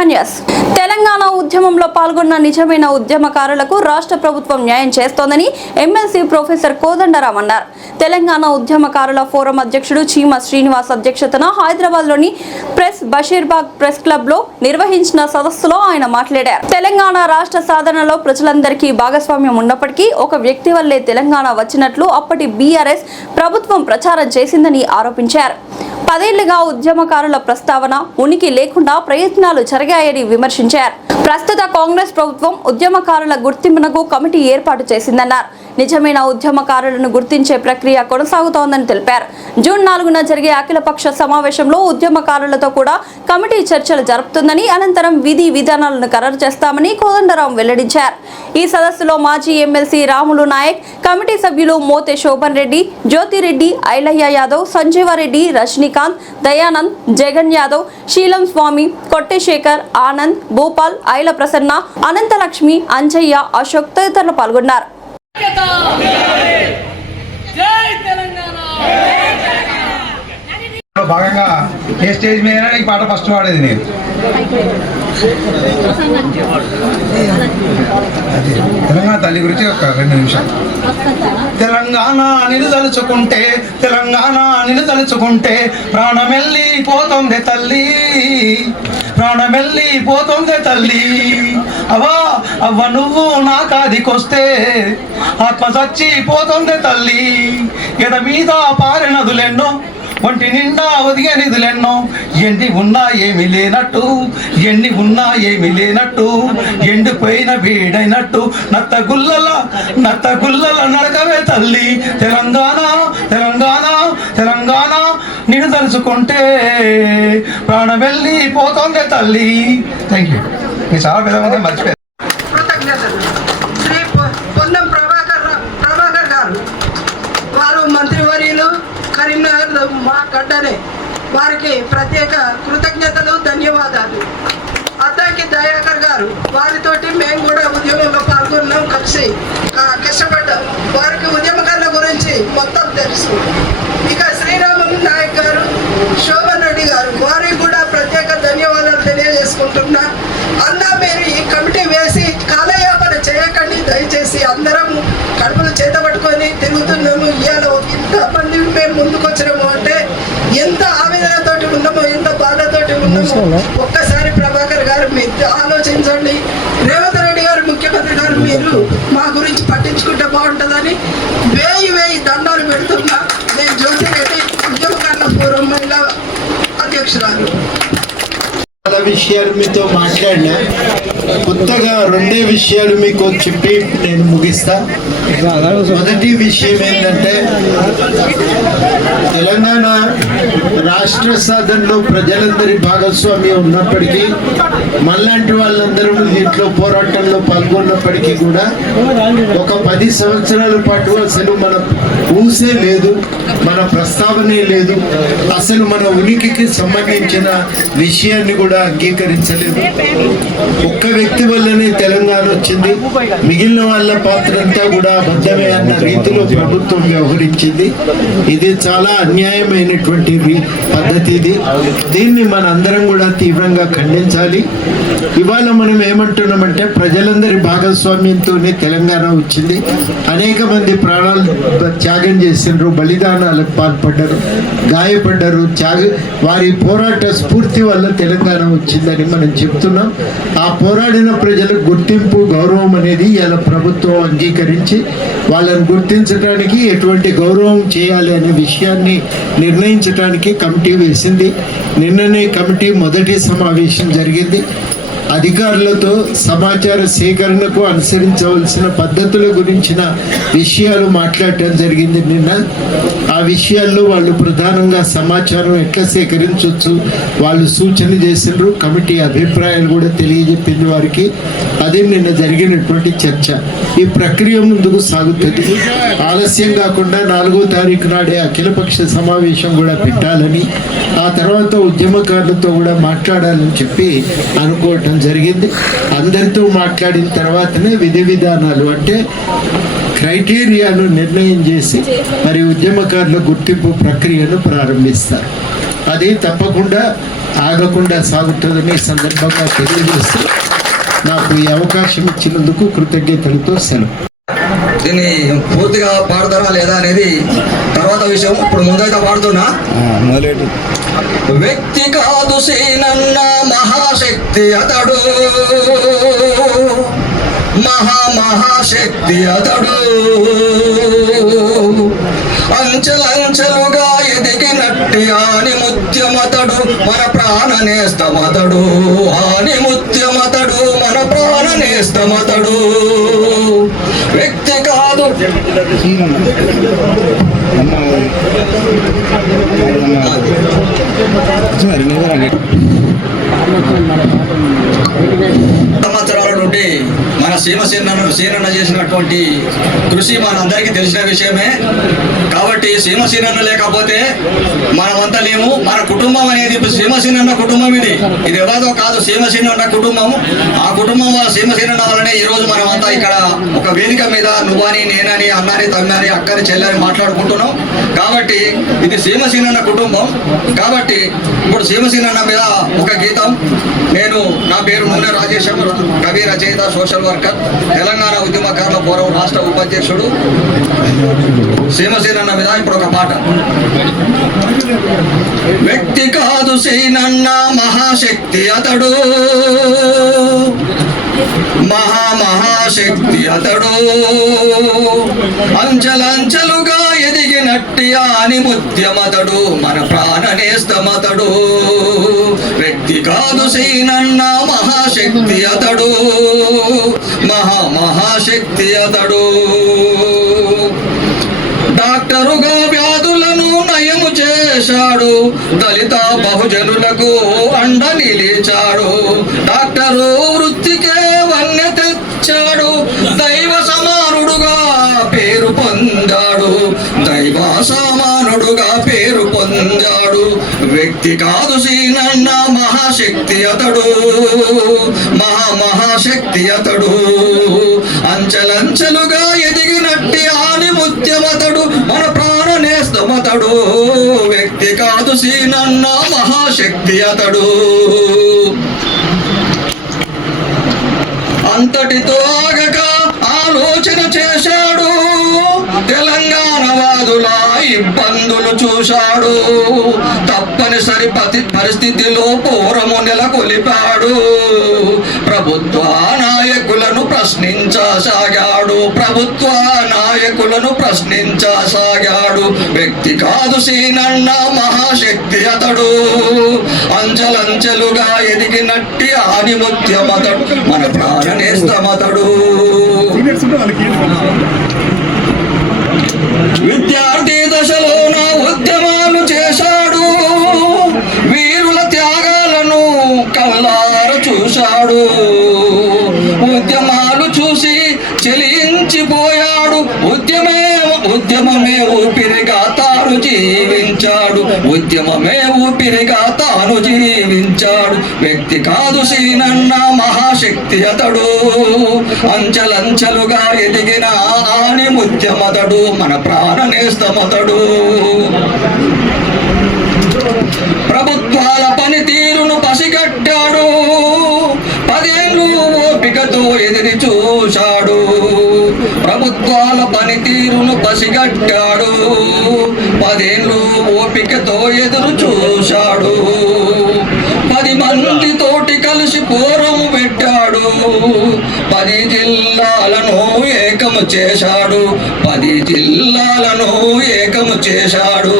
MNS Telangana ఉద్యమంలో పాల్గొన్న నిజమైన ఉద్యమకారులకు రాష్ట్ర ప్రభుత్వం న్యాయం చేస్తోందని ఎమ్మెల్సీ ప్రొఫెసర్ కోదండరాం అన్నారు. తెలంగాణ ఉద్యమకారుల ఫోరం అధ్యక్షుడు చీమ శ్రీనివాస్ అధ్యక్షతన హైదరాబాద్లోని ప్రెస్ బషీర్బాగ్ ప్రెస్ క్లబ్ లో నిర్వహించిన సదస్సులో ఆయన మాట్లాడారు. తెలంగాణ రాష్ట్ర సాధనలో ప్రజలందరికీ భాగస్వామ్యం ఉన్నప్పటికీ ఒక వ్యక్తి వల్లే తెలంగాణ వచ్చినట్లు అప్పటి బీఆర్ఎస్ ప్రభుత్వం ప్రచారం చేసిందని ఆరోపించారు. 10 ఏళ్లుగా ఉద్యమకారుల ప్రస్తావన ఉనికి లేకుండా ప్రయత్నాలు జరిగాయని విమర్శించారు. ప్రస్తుత కాంగ్రెస్ ప్రభుత్వం ఉద్యమకారుల గుర్తింపునకు కమిటీ ఏర్పాటు చేసిందన్నారు. నిజమైన ఉద్యమకారులను గుర్తించే ప్రక్రియ కొనసాగుతోందని తెలిపారు. జూన్ 4న జరిగే అఖిలపక్ష సమావేశంలో ఉద్యమకారులతో కూడా కమిటీ చర్చలు జరుపుతుందని, అనంతరం విధి విధానాలను ఖరారు చేస్తామని కోదండరాం వెల్లడించారు. ఈ సదస్సులో మాజీ ఎమ్మెల్సీ రాములు నాయక్, కమిటీ సభ్యులు మోతే శోభన్ రెడ్డి, జ్యోతిరెడ్డి, ఐలయ్య యాదవ్, సంజీవారెడ్డి, రజనీకాంత్, దయానంద్, జగన్ యాదవ్, శీలం స్వామి, కొట్టేశేఖర్, ఆనంద్, భూపాల్, ఐల ప్రసన్న, అనంతలక్ష్మి, అంజయ్య, అశోక్ తదితరులు పాల్గొన్నారు. భాగంగా ఏ స్టేజ్ మీద ఈ పాట ఫస్ట్ పాడేది నేను. తెలంగాణ తల్లి గురించి ఒక 2 నిమిషాలు. తెలంగాణ నిలుదలుచుకుంటే, తెలంగాణ నిలుదలుచుకుంటే ప్రాణమెల్లి పోతుంది తల్లి, ప్రాణమెల్లి పోతుంది తల్లి. అవా అవ్వ నువ్వు నా కాదికొస్తే ఆత్మ చచ్చి పోతుంది తల్లి. ఎడ మీద పారె నదులెన్నో, ఒంటి నిండా ఒదిగే నిధులెన్నో, ఎండి ఉన్నా ఏమి లేనట్టు, ఎండి ఉన్నా ఏమి లేనట్టు, ఎండిపోయిన వేడైనట్టు నత్త గుల్లల నడకవే తల్లి. తెలంగాణ తెలంగాణ తెలంగాణ నిన్ను తలుచుకుంటే ప్రాణం వెళ్ళి పోతుంది తల్లి. Thank you. మీరు చాలా పెద్ద మంది మర్చిపోయారు. శ్రీ పొన్నం ప్రభాకర్ గారు, వారు మంత్రివర్యులు, కరీంనగర్ మా గడ్డనే, వారికి ప్రత్యేక కృతజ్ఞతలు, ధన్యవాదాలు. అద్దంకి దయాకర్ గారు, వారితోటి మేము కూడా ఉద్యమంలో పాల్గొన్నాం, కలిసి కష్టపడ్డాం. వారికి ఉద్యమకారుల గురించి మొత్తం తెలుసు. ఇక శ్రీరాములు నాయక్ గారు, శోభన్ రెడ్డి గారు, వారికి కూడా ప్రత్యేక ధన్యవాదాలు తెలియజేసుకుంటున్నా. అన్న మీరు ఈ కమిటీ వేసి కాలయాపన చేయకండి దయచేసి. అందరం కడుపులు చేత పట్టుకొని తిరుగుతున్నాము. ఇవాళ ఇంతమంది మేము ముందుకు వచ్చినాము అంటే ఎంత ఆవేదనతోటి ఉన్నామో, ఎంత బాధతోటి ఉన్నామో ఒక్కసారి ప్రభాకర్ గారు మీరు ఆలోచించండి. రేవంత్ రెడ్డి గారు, ముఖ్యమంత్రి గారు, మీరు మా గురించి పట్టించుకుంటే బాగుంటుందని 1000 దండాలు పెడుతున్నా. నేను జ్యోతిరెడ్డి, ఉద్యమకారుల ఫోరం మహిళా అధ్యక్షురాలు. చాలా విషయాలు మీతో మాట్లాడినా, కొత్తగా 2 విషయాలు మీకు చెప్పి నేను ముగిస్తా. మొదటి విషయం ఏంటంటే, తెలంగాణ రాష్ట్ర సాధనలో ప్రజలందరి భాగస్వామ్యం ఉన్నప్పటికీ, మనలాంటి వాళ్ళందరూ దీంట్లో పోరాటంలో పాల్గొన్నప్పటికీ కూడా ఒక 10 సంవత్సరాల పాటు అసలు మన ఊసే లేదు, మన ప్రస్తావనే లేదు, అసలు మన ఉనికికి సంబంధించిన విషయాన్ని కూడా అంగీకరించలేదు. ఒక్క వ్యక్తి వల్లనే తెలంగాణ వచ్చింది, మిగిలిన వాళ్ళ పాత్ర అంతా కూడా అబద్ధమే అన్న రీతిలో ప్రభుత్వం వ్యవహరించింది. ఇది చాలా అన్యాయమైనటువంటి పద్ధతి. దీన్ని మన అందరం కూడా తీవ్రంగా ఖండించాలి. ఇవాళ మనం ఏమంటున్నామంటే, ప్రజలందరి భాగస్వామ్యంతోనే తెలంగాణ వచ్చింది. అనేక మంది ప్రాణాలు త్యాగం చేసినారు, బలిదానాలకు పాల్పడ్డారు, గాయపడ్డారు. వారి పోరాట స్ఫూర్తి వల్ల తెలంగాణ వచ్చిందని మనం చెప్తున్నాం. ఆ పోరాడిన ప్రజలకు గుర్తింపు, గౌరవం అనేది ఇలా ప్రభుత్వం అంగీకరించి వాళ్ళని గుర్తించడానికి ఎటువంటి గౌరవం చేయాలి అనే విషయాన్ని నిర్ణయించడానికి కమిటీ వేసింది. నిన్ననే కమిటీ మొదటి సమావేశం జరిగింది. అధికారులతో సమాచార సేకరణకు అనుసరించవలసిన పద్ధతుల గురించిన విషయాలు మాట్లాడటం జరిగింది నిన్న. ఆ విషయాల్లో వాళ్ళు ప్రధానంగా సమాచారం ఎట్లా సేకరించవచ్చు వాళ్ళు సూచన చేసిండ్రు. కమిటీ అభిప్రాయాలు కూడా తెలియజెప్పింది వారికి. అది నిన్న జరిగినటువంటి చర్చ. ఈ ప్రక్రియ ముందుకు సాగుతుంది. ఆలస్యం కాకుండా 4వ తారీఖు నాడే అఖిలపక్ష సమావేశం కూడా పెట్టాలని, ఆ తర్వాత ఉద్యమకారులతో కూడా మాట్లాడాలని చెప్పి అనుకోవటం జరిగింది. అందరితో మాట్లాడిన తర్వాతనే విధి విధానాలు అంటే క్రైటీరియాను నిర్ణయం చేసి మరి ఉద్యమకారుల గుర్తింపు ప్రక్రియను ప్రారంభిస్తారు. అది తప్పకుండా ఆగకుండా సాగుతుందని ఈ సందర్భంగా తెలియజేస్తూ నాకు ఈ అవకాశం ఇచ్చినందుకు కృతజ్ఞతలతో సెలవు. దీన్ని పూర్తిగా పాడతారా లేదా అనేది తర్వాత విషయం. ఇప్పుడు ముందైతే పాడుతున్నా. వ్యక్తి కాదు సీనన్న మహాశక్తి అతడు, మహాశక్తి అతడు. అంచెలంచెలుగా ఎదిగినట్టి ఆని ముత్యమతడు, మన ప్రాణనేస్తమతడు. ఆని ముత్యమతడు, మన ప్రాణనేస్తమతడు. వ్యక్తి కాదు సంవత్సరాల నుండి మన సీనన్న చేసినటువంటి కృషి మనందరికీ తెలిసిన విషయమే. కాబట్టి సీనన్న లేకపోతే మనమంతా లేము. మన కుటుంబం అనేది సీనన్న కుటుంబం. ఇది ఎవరిదో కాదు, సీనన్న కుటుంబం. ఆ కుటుంబం వాళ్ళ సీనన్న వల్లనే ఈరోజు మనమంతా ఇక్కడ ఒక వేదిక మీద నువ్వని, నేనని, అన్నని, తమ్మని, అక్కని, చెల్లని మాట్లాడుకుంటున్నాం. కాబట్టి ఇది సీనన్న కుటుంబం. కాబట్టి ఇప్పుడు సీనన్న మీద ఒక గీతం. నా పేరు నూనె రాజేశం, కవి, రచయిత, సోషల్ వర్కర్, తెలంగాణ ఉద్యమకారుల ఫోరం రాష్ట్ర ఉపాధ్యక్షుడు. సీనన్న మీద ఇప్పుడు ఒక పాట. వ్యక్తి కాదు సీనన్న మహాశక్తి అతడు, మహాశక్తి అతడు. అంచెలంచెలుగా ఎదిగినట్టి ఆని ముత్యమతడు, మన ప్రాణనేస్తమతడు. వ్యక్తి కాదు సీనన్న మహాశక్తి అతడు, మహాశక్తి అతడు. డాక్టరుగా వ్యాధులను నయము చేశాడు, దళిత బహుజనులకు అండ నిలిచాడు. డాక్టరు వృత్తికే వన్నె తెచ్చాడు, దైవ సమానుడుగా పేరు పొందాడు. దైవ సమానుడుగా పేరు పొందాడు. వ్యక్తి కాదు సీనన్న మహాశక్తి అతడు, మహాశక్తి అతడు. అంచెలంచెలుగా ఎదిగినట్టి ఆని ముత్యమతడు, మన ప్రాణనేస్తమతడు. వ్యక్తి కాదు సీనన్న మహాశక్తి అతడు. అంతటితో ఆగక ఆలోచన చేశాడు, తెలంగాణ వాదుల ఇబ్బందులు చూశాడు. తప్పనిసరి పరిస్థితిలో పోరము నెలకొలిపాడు. ప్రభుత్వ నాయకులను ప్రశ్నించసాగాడు, ప్రభుత్వ నాయకులను ప్రశ్నించసాగాడు. వ్యక్తి కాదు సీనన్న మహాశక్తి అతడు, అంచెలంచెలుగా ఎదిగినట్టి ఆని ముత్యమతడు, మన ప్రాణనేస్తమతడు. విద్యార్థి దశలోన ఉద్యమాలు చేశాడు, వీరుల త్యాగాలను కళ్ళార చూశాడు. ఉద్యమాలు చూసి చెలించిపోయాడు, ఉద్యమమే ఊపిరిగా తాను జీవించాడు. ఉద్యమమే ఊపిరిగా తాను జీవించాడు. వ్యక్తి కాదు సీనన్న మహాశక్తి అతడు, అంచెలంచెలుగా ఎదిగిన ఆని ముత్యమతడు, మన ప్రాణనేస్తమతడు. ప్రభుత్వాల పనితీరును పసిగట్టాడు, 10 ఏళ్ళు ఓపికతో ఎదిరి చూశాడు. ప్రభుత్వాల పనితీరును పసిగట్టాడు, 10 ఏళ్ళు ఓపికతో ఎదురు చూశాడు. 10 మందితోటి కలిసి పోరము పెట్టాడు, 10 జిల్లాలను ఏకము చేశాడు. 10 జిల్లాలను ఏకము చేశాడు.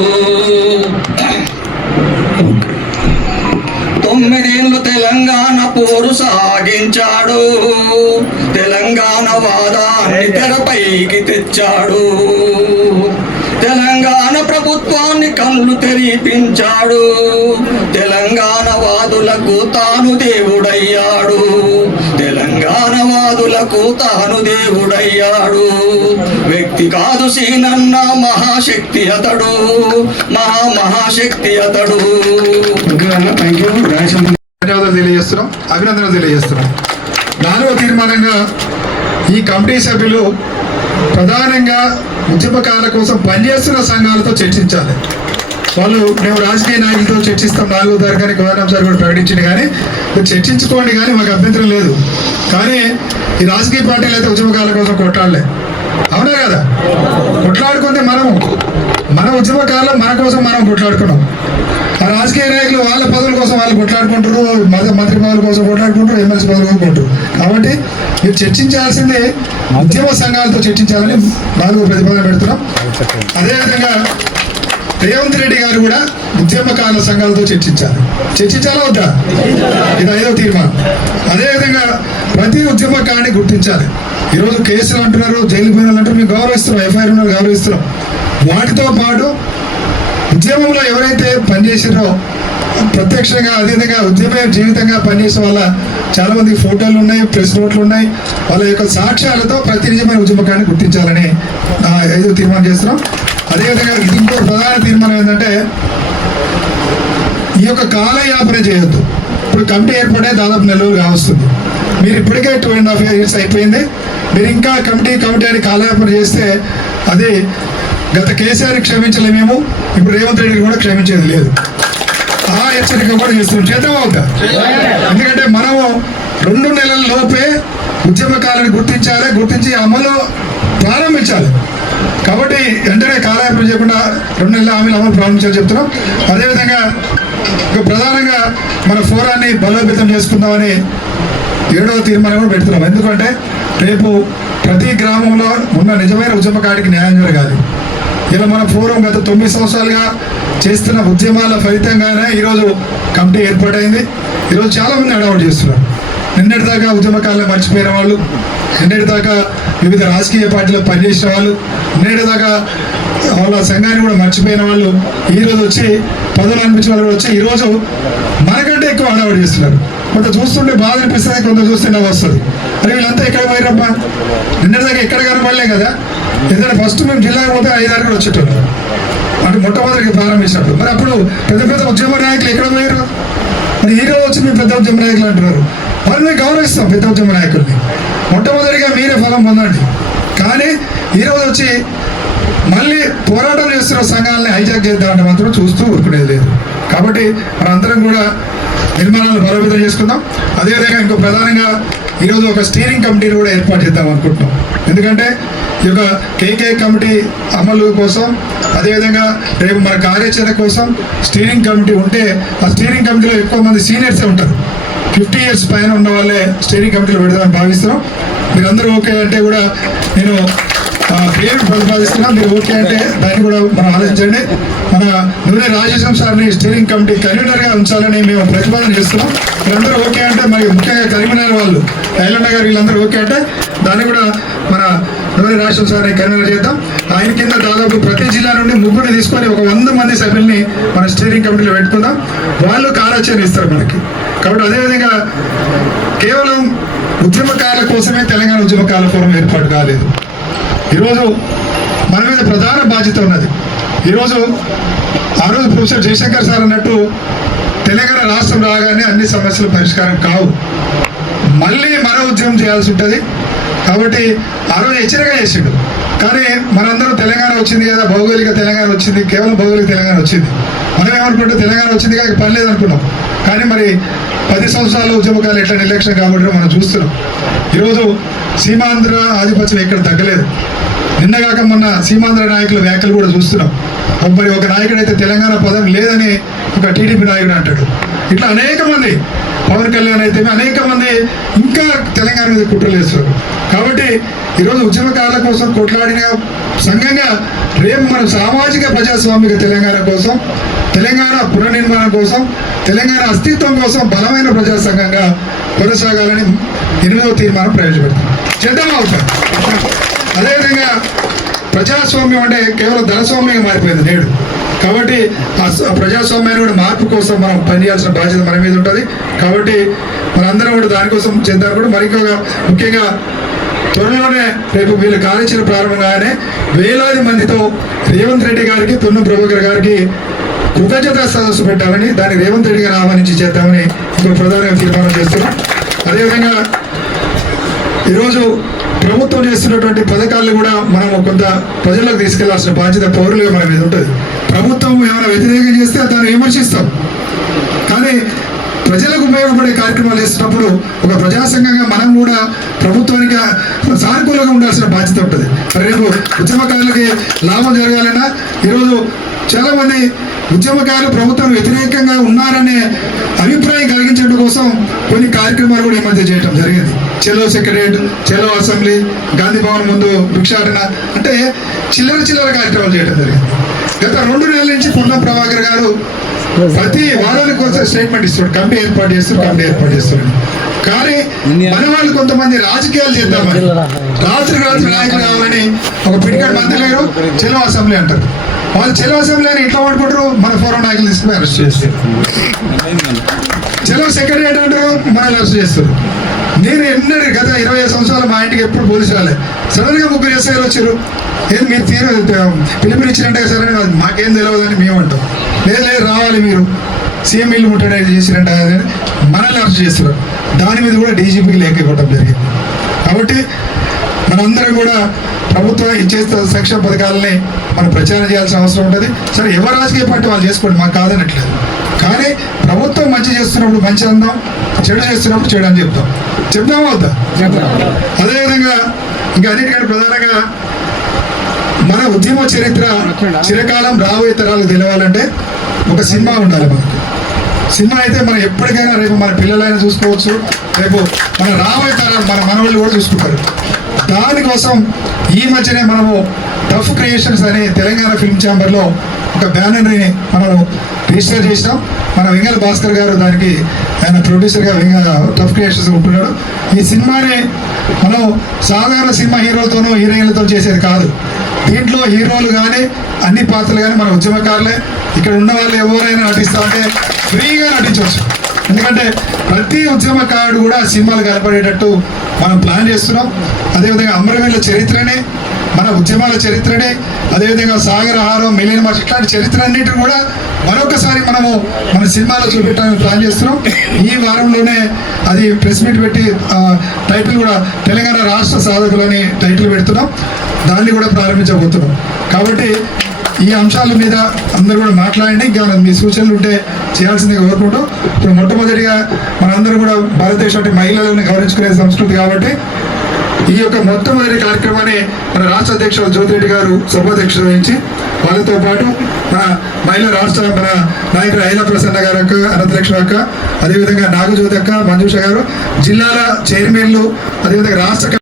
9 ఏళ్ళు తెలంగాణ పోరు సాగించాడు, తెలంగాణ వాదాన్ని తెరపైకి తెచ్చాడు. తెలంగాణ ప్రభుత్వాన్ని కళ్ళు తెరిపించాడు, తెలంగాణ వాదులకు తాను దేవుడయ్యాడు. తెలంగాణ వాదులకు తాను దేవుడయ్యాడు. వ్యక్తి కాదు సీనన్న మహాశక్తి అతడు, మహాశక్తి అతడు. ధన్యవాదాలు తెలియజేస్తున్నాం, అభినందనలు తెలియజేస్తున్నాం. 4వ తీర్మానంగా ఈ కమిటీ సభ్యులు ప్రధానంగా ఉద్యమకారుల కోసం పనిచేస్తున్న సంఘాలతో చర్చించాలి. వాళ్ళు మేము రాజకీయ నాయకులతో చర్చిస్తాం 4వ తారీఖుని గవర్నర్ సార్ కూడా ప్రకటించింది, కానీ మీరు చర్చించుకోండి కానీ మాకు అభ్యంతరం లేదు. కానీ ఈ రాజకీయ పార్టీలు అయితే ఉద్యమకాల కోసం కొట్లాడలే, అవునా కదా? కొట్లాడుకుంటే మన ఉద్యమకాలం మన కోసం మనం కొట్లాడుకున్నాం. ఆ రాజకీయ నాయకులు వాళ్ళ పదవుల కోసం వాళ్ళు కొట్లాడుకుంటారు, మంత్రి పదవుల కోసం కొట్లాడుకుంటారు, ఎమ్మెల్సీ పదవుల కోసం కొట్టారు. కాబట్టి మీరు చర్చించాల్సిందే ఉద్యమ సంఘాలతో చర్చించాలని 4వ ప్రతిపాదన పెడుతున్నాం. అదేవిధంగా రేవంత్ రెడ్డి గారు కూడా ఉద్యమకాల సంఘాలతో చర్చించాలా వద్దా? ఇది 5వ తీర్మానం. అదేవిధంగా ప్రతి ఉద్యమకాన్ని గుర్తించాలి. ఈరోజు కేసులు అంటున్నారు, జైలు పోయిన అంటారు, మేము గౌరవిస్తున్నాం, ఎఫ్ఐఆర్ ఉన్నారు గౌరవిస్తున్నాం. వాటితో పాటు ఉద్యమంలో ఎవరైతే పనిచేసారో ప్రత్యక్షంగా అదేవిధంగా ఉద్యమ జీవితంగా పనిచేసే వాళ్ళ చాలా మంది ఫోటోలు ఉన్నాయి, ప్రెస్ నోట్లు ఉన్నాయి, వాళ్ళ యొక్క సాక్ష్యాలతో ప్రతి నిజమైన ఉద్యమకాన్ని గుర్తించాలని 5వ తీర్మానం చేస్తున్నాం. అదేవిధంగా ఇది ఇంకో ప్రధాన తీర్మానం ఏంటంటే ఈ యొక్క కాలయాపన చేయొద్దు. ఇప్పుడు కమిటీ ఏర్పడే దాదాపు 4 రోజులు కావస్తుంది. మీరు ఇప్పటికే 2.5 years అయిపోయింది. మీరు ఇంకా కమిటీ అని కాలయాపన చేస్తే అది గత కేసీఆర్ క్షమించలేమేమో, ఇప్పుడు రేవంత్ రెడ్డి కూడా క్షమించేది లేదు. ఆ హెచ్చరిక కూడా చేస్తున్నాం. చేద్దాం అవుతా, ఎందుకంటే మనము 2 నెలల లోపే ఉద్యమకాలను గుర్తించి అమలు ప్రారంభించాలి. కాబట్టి వెంటనే కాలయాపన చేయకుండా 2 నెలల హామీలు అమలు ప్రారంభించాలని చెప్తున్నాం. అదేవిధంగా ప్రధానంగా మన ఫోరాన్ని బలోపేతం చేసుకుందామని 7వ తీర్మానం కూడా పెడుతున్నాం. ఎందుకంటే రేపు ప్రతి గ్రామంలో ఉన్న నిజమైన ఉద్యమకాడికి న్యాయం జరగాలి. ఇలా మన ఫోరం గత 9 సంవత్సరాలుగా చేస్తున్న ఉద్యమాల ఫలితంగానే ఈరోజు కమిటీ ఏర్పాటైంది. ఈరోజు చాలామంది అడౌట్ చేస్తున్నారు. నిన్నటిదాకా ఉద్యమకాలను మర్చిపోయిన వాళ్ళు, నిన్నటిదాకా వివిధ రాజకీయ పార్టీలో పనిచేసిన వాళ్ళు, నిన్నటిదాకా వాళ్ళ సంఘాన్ని కూడా మర్చిపోయిన వాళ్ళు ఈరోజు వచ్చి పదవులు అనిపించిన వాళ్ళు వచ్చి ఈరోజు మనకంటే ఎక్కువ అడౌట్ చేస్తున్నారు. కొంత చూస్తుంటే బాధ అనిపిస్తుంది, కొంత చూస్తే నవ్వు వస్తుంది. మరి వీళ్ళంతా ఎక్కడ పోయిరమ్మా? నిన్నటిదాకా ఎక్కడ కనపడలే కదా. ఎందుకంటే ఫస్ట్ మేము జిల్లాకి పోతే 5-6 కూడా వచ్చేటోళ్ళు, అంటే మొట్టమొదటికి ప్రారంభించినప్పుడు. మరి అప్పుడు పెద్ద ఉద్యమ నాయకులు ఎక్కడ పోయారు? మరి ఈరోజు వచ్చి మేము పెద్ద ఉద్యమ నాయకులు అంటున్నారు. మరి మేము గౌరవిస్తాం పెద్ద ఉద్యమ నాయకుల్ని. మొట్టమొదటిగా మీరే ఫలం పొందండి. కానీ ఈరోజు వచ్చి మళ్ళీ పోరాటం చేస్తున్న సంఘాలని హైజాక్ చేద్దామంటే మాత్రం చూస్తూ ఊరుకునేది లేదు. కాబట్టి మనందరం కూడా నిర్మాణాలను బలోపేతం చేసుకుందాం. అదేవిధంగా ఇంకో ప్రధానంగా ఈరోజు ఒక స్టీరింగ్ కమిటీని కూడా ఏర్పాటు చేద్దాం అనుకుంటున్నాం. ఎందుకంటే ఈ యొక్క కేకే కమిటీ అమలు కోసం, అదేవిధంగా రేపు మన కార్యాచరణ కోసం స్టీరింగ్ కమిటీ ఉంటే ఆ స్టీరింగ్ కమిటీలో ఎక్కువ మంది సీనియర్సే ఉంటారు. 50 years పైన ఉన్న వాళ్ళే స్టీరింగ్ కమిటీలో పెడదామని భావిస్తున్నాం. మీరందరూ ఓకే అంటే కూడా నేను పేరు ప్రతిపాదిస్తున్నాం. మీరు ఓకే అంటే దాన్ని కూడా మనం ఆలోచించండి. మన నూనె రాజేశం సార్ని స్టీరింగ్ కమిటీ కన్వీనర్గా ఉంచాలని మేము ప్రతిపాదన చేస్తున్నాం. మీరందరూ ఓకే అంటే, మరి ముఖ్యంగా కరీంనగర్ వాళ్ళు, ఐలన్న గారు వీళ్ళందరూ ఓకే అంటే దాన్ని కూడా మన నూనె రాజేశం సార్ని కన్వీనర్ చేద్దాం. ఆయన కింద దాదాపు ప్రతి జిల్లా నుండి 3 తీసుకొని ఒక 100 మంది సభ్యుల్ని మన స్టీరింగ్ కమిటీలో పెట్టుకుందాం. వాళ్ళు కార్యాచరణ ఇస్తారు మనకి. కాబట్టి అదేవిధంగా కేవలం ఉద్యమకాల కోసమే తెలంగాణ ఉద్యమకాల ఫోరం ఏర్పాటు కాలేదు. ఈరోజు మన మీద ప్రధాన బాధ్యత ఉన్నది. ఈరోజు ఆ రోజు ప్రొఫెసర్ జయశంకర్ సార్ అన్నట్టు తెలంగాణ రాష్ట్రం రాగానే అన్ని సమస్యలు పరిష్కారం కావు, మళ్ళీ మన ఉద్యమం చేయాల్సి ఉంటుంది. కాబట్టి ఆ రోజు హెచ్చరిక చేసిండు. కానీ మనందరం తెలంగాణ వచ్చింది కదా, భౌగోళిక తెలంగాణ వచ్చింది, కేవలం భౌగోళిక తెలంగాణ వచ్చింది. మనం ఏమనుకుంటే తెలంగాణ వచ్చింది కానీ పని లేదనుకున్నాం. కానీ మరి 10 సంవత్సరాలు ఉద్యమకాలు ఎట్లా నిర్లక్ష్యం కాబట్టి మనం చూస్తున్నాం. ఈరోజు సీమాంధ్ర ఆధిపత్యం ఎక్కడ తగ్గలేదు. నిన్నగాక మొన్న సీమాంధ్ర నాయకుల వ్యాఖ్యలు కూడా చూస్తున్నాం. మరి ఒక నాయకుడు అయితే తెలంగాణ పదం లేదని ఒక టీడీపీ నాయకుడు అంటాడు. ఇట్లా అనేక మంది, పవన్ కళ్యాణ్ అయితే అనేక మంది ఇంకా తెలంగాణ మీద కుట్రలు వేస్తారు. కాబట్టి ఈరోజు ఉద్యమకాల కోసం కొట్లాడిన సంఘంగా రేపు మనం సామాజిక ప్రజాస్వామిక తెలంగాణ కోసం, తెలంగాణ పునర్నిర్మాణం కోసం, తెలంగాణ అస్తిత్వం కోసం బలమైన ప్రజా సంఘంగా కొనసాగాలని 8వ తీర్మానం ప్రవేశపెడతాం. చేద్దాం అవుతాం. అదేవిధంగా ప్రజాస్వామ్యం అంటే కేవలం ధనస్వామ్యంగా మారిపోయింది నేడు. కాబట్టి ఆ ప్రజాస్వామ్యాన్ని కూడా మార్పు కోసం మనం పనిచేయాల్సిన బాధ్యత మన మీద ఉంటుంది. కాబట్టి మనందరం కూడా దానికోసం చేద్దాం. కూడా మరి ముఖ్యంగా త్వరలోనే రేపు వీళ్ళ కార్యాచరణ ప్రారంభంగానే వేలాది మందితో రేవంత్ రెడ్డి గారికి, పొన్నం ప్రభాకర్ గారికి కృతజ్ఞతా సదస్సు పెట్టామని, దాన్ని రేవంత్ రెడ్డి గారిని ఆహ్వానించి చేద్దామని ఇంకో ప్రధానంగా తీర్మానం చేస్తున్నాం. అదేవిధంగా ఈరోజు ప్రభుత్వం చేస్తున్నటువంటి పథకాలను కూడా మనం కొంత ప్రజలకు తీసుకెళ్లాల్సిన బాధ్యత పౌరులుగా మన మీద ఉంటుంది. ప్రభుత్వం ఏమైనా వ్యతిరేకం చేస్తే దాన్ని విమర్శిస్తాం. కానీ ప్రజలకు ఉపయోగపడే కార్యక్రమాలు చేస్తున్నప్పుడు ఒక ప్రజా సంఘంగా మనం కూడా ప్రభుత్వానికి సానుకూలంగా ఉండాల్సిన బాధ్యత ఉంటుంది. రేపు ఉద్యమకారులకి లాభం జరగాలన్నా ఈరోజు చాలామంది ఉద్యమకారులు ప్రభుత్వం వ్యతిరేకంగా ఉన్నారనే అభిప్రాయం కలిగించడం కోసం కొన్ని కార్యక్రమాలు కూడా ఈ మధ్య చేయడం జరిగింది. చెలో సెక్రటరియట్, చెలో అసెంబ్లీ, గాంధీ భవన్ ముందు భిక్షాటన, అంటే చిల్లర కార్యక్రమాలు చేయడం జరిగింది. గత 2 నెలల నుంచి పొన్నం ప్రభాకర్ గారు ప్రతి వారానికి వచ్చే స్టేట్మెంట్ ఇస్తాడు, కమిటీ ఏర్పాటు చేస్తాడు. కానీ మన వాళ్ళు కొంతమంది రాజకీయాలు చేద్దామని రాత్రి నాయకులు కావాలని ఒక పిడికాడు మంది లేరు, చెలో అసెంబ్లీ అంటారు. వాళ్ళు చెలో అసెంబ్లీ అని ఇట్లా పడుకుంటారు, మన ఫోరం నాయకులు తీసుకుని అరెస్ట్ చేస్తారు. చెలో సెక్రటరీ అంటారు, మనల్ని అరెస్ట్ చేస్తారు. నేను గత 25 సంవత్సరాలు మా ఇంటికి ఎప్పుడు పోలీసు రాలే. సడన్గా 3 ఎస్ఐలు వచ్చారు, ఏది మీరు పిలుపునిచ్చినట్టే సరే మాకేం తెలియదని మేము అంటాం. లేదు రావాలి, మీరు సీఎం ఇల్లు ముట్టడి చేసిరంట అని మనల్ని అరెస్ట్ చేస్తారు. దాని మీద కూడా డీజీపీకి లేఖ ఇవ్వడం జరిగింది. కాబట్టి మనందరం కూడా ప్రభుత్వం ఇచ్చే సంక్షేమ పథకాలని మనం ప్రచారం చేయాల్సిన అవసరం ఉంటుంది. సరే, ఎవరు రాజకీయ పార్టీ వాళ్ళు చేసుకోండి, మాకు కాదనట్లేదు. కానీ ప్రభుత్వం మంచి చేస్తున్నప్పుడు మంచి అందాం, చెడు చేస్తున్నప్పుడు చెడు అని చెప్తాం అవుతా. అదేవిధంగా ఇంకా అన్నిటికంటే ప్రధానంగా మన ఉద్యమ చరిత్ర చిరకాలం రాబోయే తరాలకు తెలవాలంటే ఒక సినిమా ఉండాలి. మనకు సినిమా అయితే మనం ఎప్పటికైనా రేపు మన పిల్లలైనా చూసుకోవచ్చు, రేపు మన రాబోయే తరాలు మన మనవాళ్ళు కూడా చూసుకుంటారు. దానికోసం ఈ మధ్యనే మనము టఫ్ క్రియేషన్స్ అనే తెలంగాణ ఫిల్మ్ ఛాంబర్లో ఒక బ్యానర్ని మనము రిజిస్టర్ చేసినాం. మన వెంగళ భాస్కర్ గారు దానికి ఆయన ప్రొడ్యూసర్గా టఫ్ క్రియేషన్స్ ఉంటున్నాడు. ఈ సినిమాని మనం సాధారణ సినిమా హీరోలతోనూ హీరోయిన్లతో చేసేది కాదు. దీంట్లో హీరోలు కానీ అన్ని పాత్రలు కానీ మన ఉద్యమకారులే. ఇక్కడ ఉన్న వాళ్ళు ఎవరైనా నటిస్తామంటే ఫ్రీగా నటించవచ్చు. ఎందుకంటే ప్రతి ఉద్యమకారుడు కూడా సినిమాలు కనపడేటట్టు మనం ప్లాన్ చేస్తున్నాం. అదేవిధంగా అమరవీరుల చరిత్రని, మన ఉద్యమాల చరిత్రని, అదేవిధంగా సాగరహారం, మిలియన్ మార్చ్ ఇట్లాంటి చరిత్ర అన్నిటిని కూడా మరొకసారి మనము మన సినిమాలో చూపెట్టడానికి ప్లాన్ చేస్తున్నాం. ఈ వారంలోనే అది ప్రెస్ మీట్ పెట్టి టైటిల్ కూడా తెలంగాణ రాష్ట్ర సాధకులని టైటిల్ పెడుతున్నాం. దాన్ని కూడా ప్రారంభించబోతున్నాం. కాబట్టి ఈ అంశాల మీద అందరూ కూడా మాట్లాడండి. ఇంకా మీ సూచనలు ఉంటే చేయాల్సిందిగా కోరుకుంటూ, ఇప్పుడు మొట్టమొదటిగా మనందరూ కూడా భారతదేశం మహిళలను గౌరవించుకునే సంస్కృతి కాబట్టి ఈ యొక్క మొట్టమొదటి కార్యక్రమాన్ని మన రాష్ట్ర అధ్యక్షుడు జ్యోతిరెడ్డి గారు సభాధ్యక్షత వహించి, వాళ్ళతో పాటు మన మహిళా రాష్ట్ర మన నాయకుడు ఐలా ప్రసన్న గారు అక్క, అనంతలక్ష్మి అక్క, అదేవిధంగా నాగజ్యోతి అక్క, మంజుష గారు, జిల్లాల చైర్మన్లు, అదేవిధంగా రాష్ట్ర